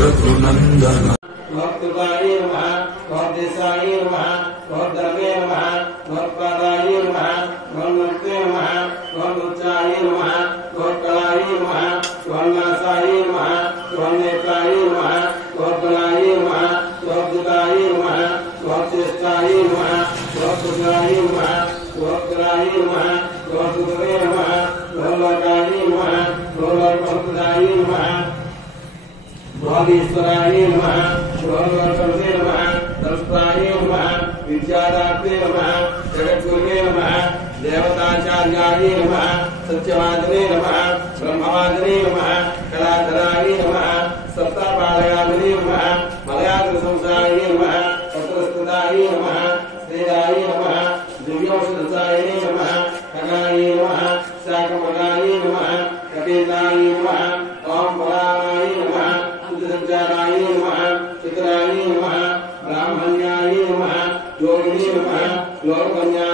रघुनंदन भक्तुकाय नमः भक्तेशाय नमः भक्तवे नमः भक्तपादाय नमः भक्तमुक्ते नमः भक्तुच्चाय नमः भक्तकलाय नमः भक्तनाशाय नमः भक्तनेत्राय नमः भक्तगुणाय नमः भक्तयुताय नमः भक्तश्रेष्ठाय नमः भक्तपुत्राय नमः भक्तराय नमः भक्तगुरवे नमः भक्तलोकाय नमः भक्तभक्तदाय नमः भगीश्वराय नमः भगवते नमः तस्ताय नमः विद्यादात्रे नमः जगद्गुरुवे नमः देवताचार्याय नमः सत्यवादिने नमः ब्रह्मवादिने नमः कलाधराय नमः सप्तापालयामिने नमः मलयाद्रसंसाय नमः पत्रस्तदाय नमः श्रेयाय नमः दिव्योषधाय नमः खगाय नमः शाकमगाय नमः कपिलाय नमः ओम बलाय नमः संचाराय नमः चित्राय नमः ब्राह्मण्याय नमः योगिने नमः योगकन्या